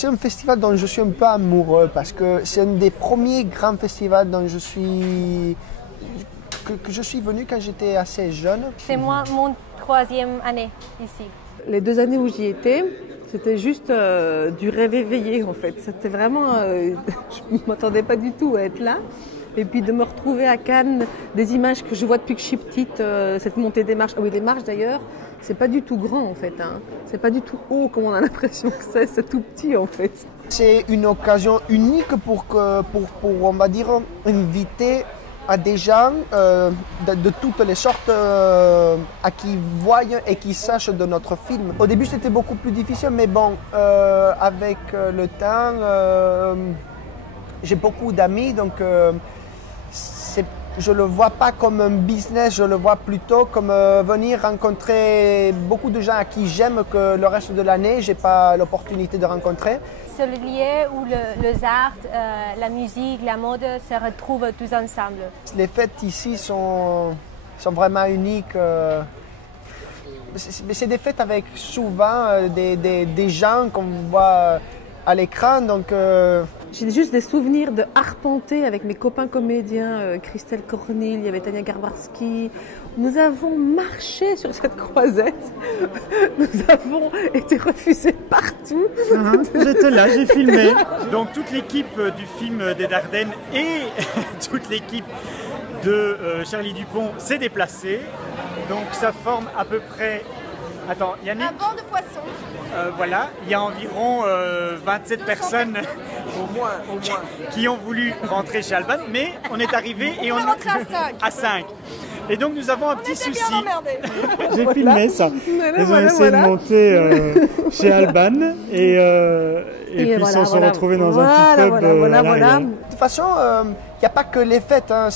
c'est un festival dont je suis un peu amoureux parce que c'est un des premiers grands festivals dont que je suis venu quand j'étais assez jeune. C'est moi mon 3e année ici. Les 2 années où j'y étais, c'était juste du rêve éveillé en fait. C'était vraiment, je ne m'attendais pas du tout à être là. Et puis de me retrouver à Cannes, des images que je vois depuis que je suis petite, cette montée des marches. Ah oui, les marches d'ailleurs, c'est pas du tout grand en fait. Hein. C'est pas du tout haut comme on a l'impression que c'est tout petit en fait. C'est une occasion unique pour on va dire, inviter à des gens de toutes les sortes à qui voient et qui sachent de notre film. Au début, c'était beaucoup plus difficile, mais bon, avec le temps, j'ai beaucoup d'amis, donc je ne le vois pas comme un business, je le vois plutôt comme venir rencontrer beaucoup de gens à qui j'aime que le reste de l'année, je n'ai pas l'opportunité de rencontrer. C'est le lieu où les arts, la musique, la mode se retrouvent tous ensemble. Les fêtes ici sont vraiment uniques. C'est des fêtes avec souvent des gens qu'on voit à l'écran. Donc, j'ai juste des souvenirs de arpenter avec mes copains comédiens, Christelle Cornil, il y avait Tania Garbarski. Nous avons marché sur cette croisette. Nous avons été refusés partout. J'étais là, j'ai filmé. Donc toute l'équipe du film des Dardennes et toute l'équipe de Charlie Dupont s'est déplacée. Donc ça forme à peu près... Attends, Yannick ? Un banc de poissons. Voilà, il y a environ 27 personnes au moins, qui ont voulu rentrer chez Alban, mais on est arrivé et on est rentré à 5. Et donc nous avons un petit souci. J'ai filmé ça. Ils ont essayé de monter chez Alban et puis ils se sont retrouvés dans un petit pub. De toute façon, il n'y a pas que les fêtes. Hein.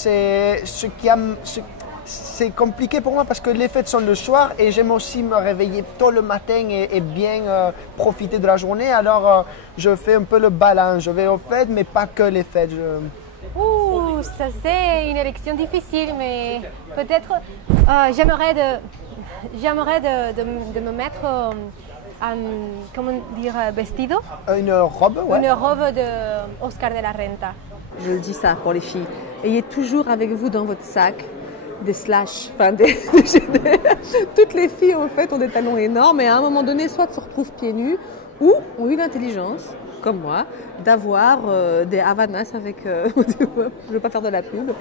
C'est compliqué pour moi parce que les fêtes sont le soir et j'aime aussi me réveiller tôt le matin et bien profiter de la journée. Alors je fais un peu le balance. Je vais aux fêtes, mais pas que les fêtes. Ça c'est une élection difficile, mais peut-être j'aimerais de me mettre un, comment dire, vestido. Une robe, ouais. Une robe de Oscar de la Renta. Je le dis ça pour les filles. Ayez toujours avec vous dans votre sac des slash, toutes les filles en fait ont des talons énormes et à un moment donné soit se retrouvent pieds nus ou ont eu l'intelligence, comme moi, d'avoir des Havanas avec, je ne veux pas faire de la pub,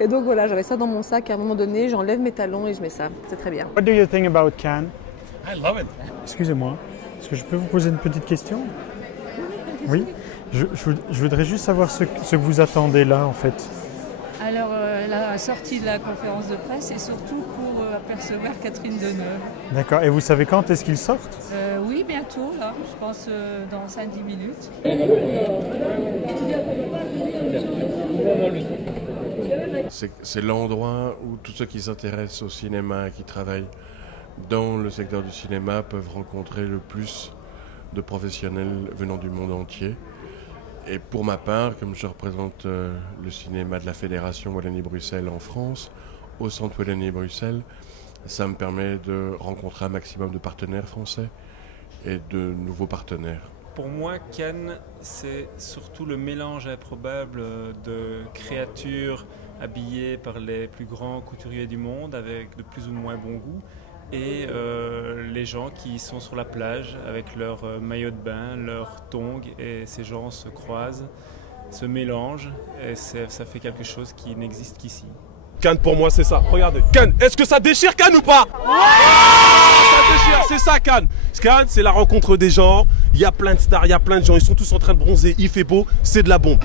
et donc voilà, j'avais ça dans mon sac et à un moment donné j'enlève mes talons et je mets ça, c'est très bien. What do you think about Cannes? I love it. Excusez-moi, est-ce que je peux vous poser une petite question? Oui, je voudrais juste savoir ce que vous attendez là en fait. Alors, la sortie de la conférence de presse est surtout pour apercevoir Catherine Deneuve. D'accord. Et vous savez quand est-ce qu'ils sortent? Oui, bientôt, là. Je pense dans 5-10 minutes. C'est l'endroit où tous ceux qui s'intéressent au cinéma et qui travaillent dans le secteur du cinéma peuvent rencontrer le plus de professionnels venant du monde entier. Et pour ma part, comme je représente le cinéma de la Fédération Wallonie-Bruxelles en France, au Centre Wallonie-Bruxelles, ça me permet de rencontrer un maximum de partenaires français et de nouveaux partenaires. Pour moi, Cannes, c'est surtout le mélange improbable de créatures habillées par les plus grands couturiers du monde avec de plus ou moins bon goût et les gens qui sont sur la plage avec leur maillot de bain, leurs tongs et ces gens se croisent, se mélangent et ça fait quelque chose qui n'existe qu'ici. Cannes pour moi c'est ça, regardez, Cannes, est-ce que ça déchire Cannes ou pas? Ça déchire, c'est ça Cannes. Cannes c'est la rencontre des gens, il y a plein de stars, il y a plein de gens, ils sont tous en train de bronzer, il fait beau, c'est de la bombe.